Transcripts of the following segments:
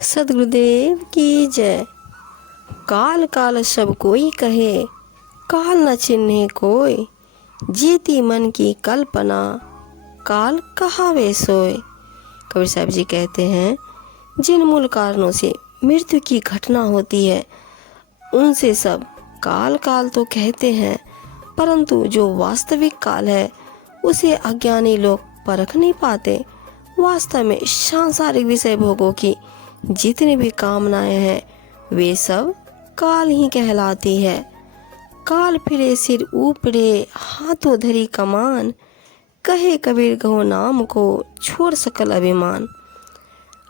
सद्गुरुदेव की जय। काल काल सब कोई कहे, काल न चिन्हे कोई। जीती मन की कल्पना, काल कहावे सोए। कबीर साहब जी कहते हैं, जिन मूल कारणों से मृत्यु की घटना होती है उनसे सब काल काल तो कहते हैं, परंतु जो वास्तविक काल है उसे अज्ञानी लोग परख नहीं पाते। वास्तव में सांसारिक विषय भोगों की जितनी भी कामनाएं हैं वे सब काल ही कहलाती है। काल फिरे सिर ऊपरे, हाथों धरी कमान। कहे कबीर गहो नाम को, छोड़ सकल अभिमान।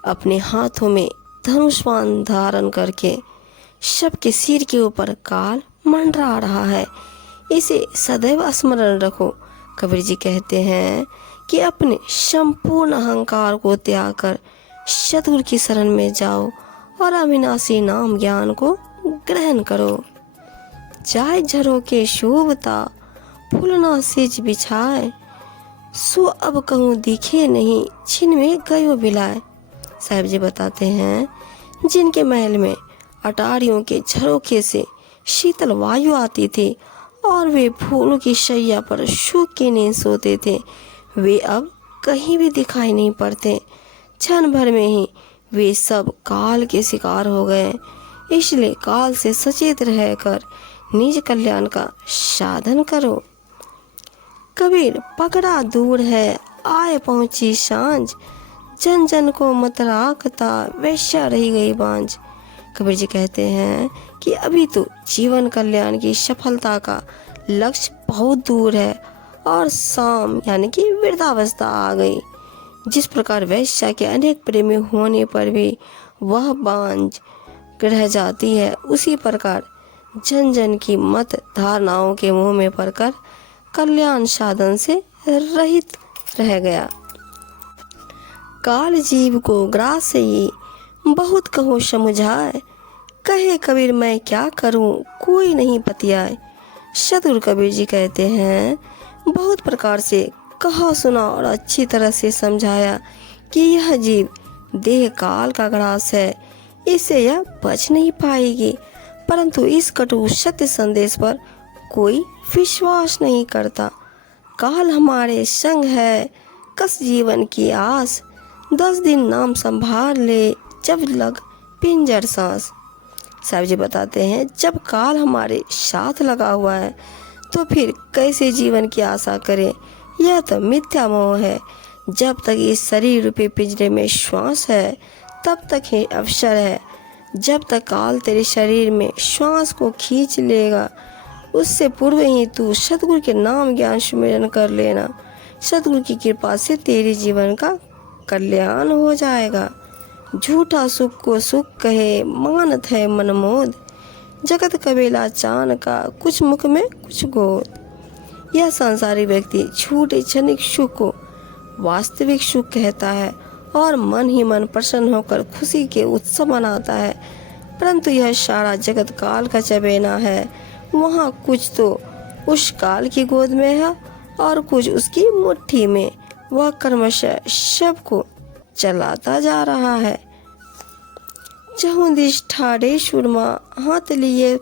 अपने हाथों में धनुष्वान धारण करके सबके सिर के ऊपर काल मंडरा रहा है, इसे सदैव स्मरण रखो। कबीर जी कहते हैं कि अपने संपूर्ण अहंकार को त्याग कर सतगुरु की शरण में जाओ और अविनाशी नाम ज्ञान को ग्रहण करो। जाय झरोके शोभता, फूल ना सिज बिछाए। सो अब कहूँ दिखे नहीं, छिन में गयो बिलाए। साहब जी बताते हैं, जिनके महल में अटारियों के झरोखे से शीतल वायु आती थी और वे फूलों की शैया पर सूख के नींद सोते थे, वे अब कहीं भी दिखाई नहीं पड़ते। क्षण भर में ही वे सब काल के शिकार हो गए। इसलिए काल से सचेत रहकर निज कल्याण का साधन करो। कबीर पकड़ा दूर है, आए पहुंची सांझ। जन जन को मत राखता, वैश्या रही गई बांझ। कबीर जी कहते हैं कि अभी तो जीवन कल्याण की सफलता का लक्ष्य बहुत दूर है और शाम यानी कि वृद्धावस्था आ गई। जिस प्रकार वैश्या के अनेक प्रेमी होने पर भी वह बांझ रह जाती है, उसी प्रकार जन जन की मत धारणाओं के मुंह में पड़कर कल्याण साधन से रहित रह गया। काल जीव को ग्रास ही, बहुत कहो समुझाए। कहे कबीर मैं क्या करूं, कोई नहीं बतियाए। सतगुरु कबीर जी कहते हैं, बहुत प्रकार से कहा सुना और अच्छी तरह से समझाया कि यह जीव देह काल का ग्रास है, इससे यह बच नहीं पाएगी। परंतु इस कटु सत्य संदेश पर कोई विश्वास नहीं करता। काल हमारे संग है, कस जीवन की आस। 10 दिन नाम संभाल ले, जब लग पिंजर सांस। साहब जी बताते हैं, जब काल हमारे साथ लगा हुआ है तो फिर कैसे जीवन की आशा करें। यह तो मिथ्या मोह है। जब तक इस शरीर रूपी पिंजरे में श्वास है तब तक ही अवसर है। जब तक काल तेरे शरीर में श्वास को खींच लेगा उससे पूर्व ही तू सतगुरु के नाम ज्ञान सुमिरन कर लेना। सतगुरु की कृपा से तेरे जीवन का कल्याण हो जाएगा। झूठा सुख को सुख कहे, मानत है मनमोद। जगत कबीला चान का, कुछ मुख में कुछ गोद। यह संसारिक व्यक्ति झूठे क्षणिक सुख को वास्तविक सुख कहता है और मन ही मन प्रसन्न होकर खुशी के उत्सव मनाता है, परंतु यह सारा जगत काल का चबेना है। वहाँ कुछ तो उस काल की गोद में है और कुछ उसकी मुट्ठी में। वह क्रमशः सबको चलाता जा रहा है। जहाँ दिश ठाड़े सुरमा, हाथ लिए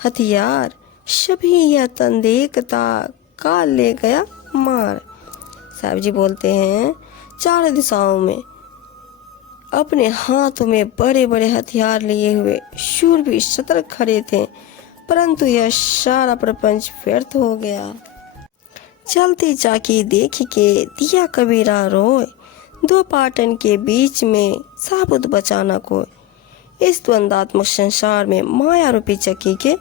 हथियार। सभी यह तन देखता, काल ले गया मार। साहब जी बोलते हैं, 4 दिशाओं में अपने हाथों में बड़े बड़े हथियार लिए हुए शूर भी सतर्क खड़े थे, परंतु यह सारा प्रपंच व्यर्थ हो गया। चलती चाकी देख के दिया कबीरा रोए। 2 पाटन के बीच में साबुत बचाना कोई। इस द्वंदात्मक संसार में माया रूपी चक्की के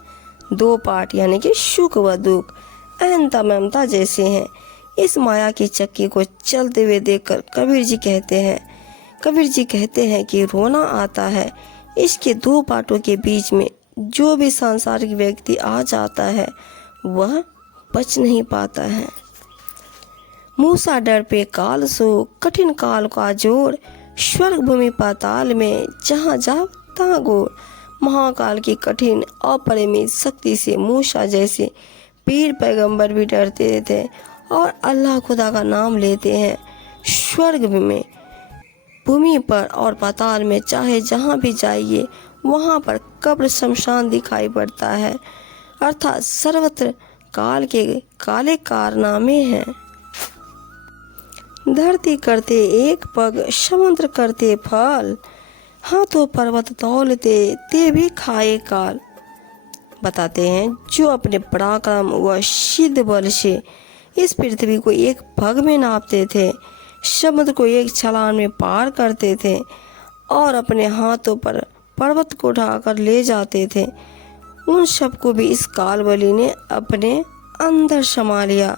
2 पार्ट यानी कि सुख व दुख, अहंता ममता जैसे हैं। इस माया की चक्की को चलते हुए देखकर कबीर जी कहते हैं कि रोना आता है। इसके 2 पार्टों के बीच में जो भी सांसारिक व्यक्ति आ जाता है वह बच नहीं पाता है। मूसा डर पे काल सो, कठिन काल का जोर। स्वर्ग भूमि पाताल में, जहाँ जाओ तहाँ गोर। महाकाल की कठिन अपरिमित शक्ति से मूसा जैसे पीर पैगंबर भी डरते थे और अल्लाह खुदा का नाम लेते हैं। स्वर्ग में भूमि पर और पाताल में चाहे जहाँ भी जाइए वहाँ पर कब्र शमशान दिखाई पड़ता है, अर्थात सर्वत्र काल के काले कारनामे हैं। धरती करते एक पग, समुद्र करते फल, हाथों पर्वत तौलते ते भी खाए काल। बताते हैं जो अपने पराक्रम व सिद्ध बल से इस पृथ्वी को एक पग में नापते थे, समुद्र को एक छलांग में पार करते थे और अपने हाथों पर पर्वत को उठाकर ले जाते थे, उन सबको भी इस काल बलि ने अपने अंदर समा लिया।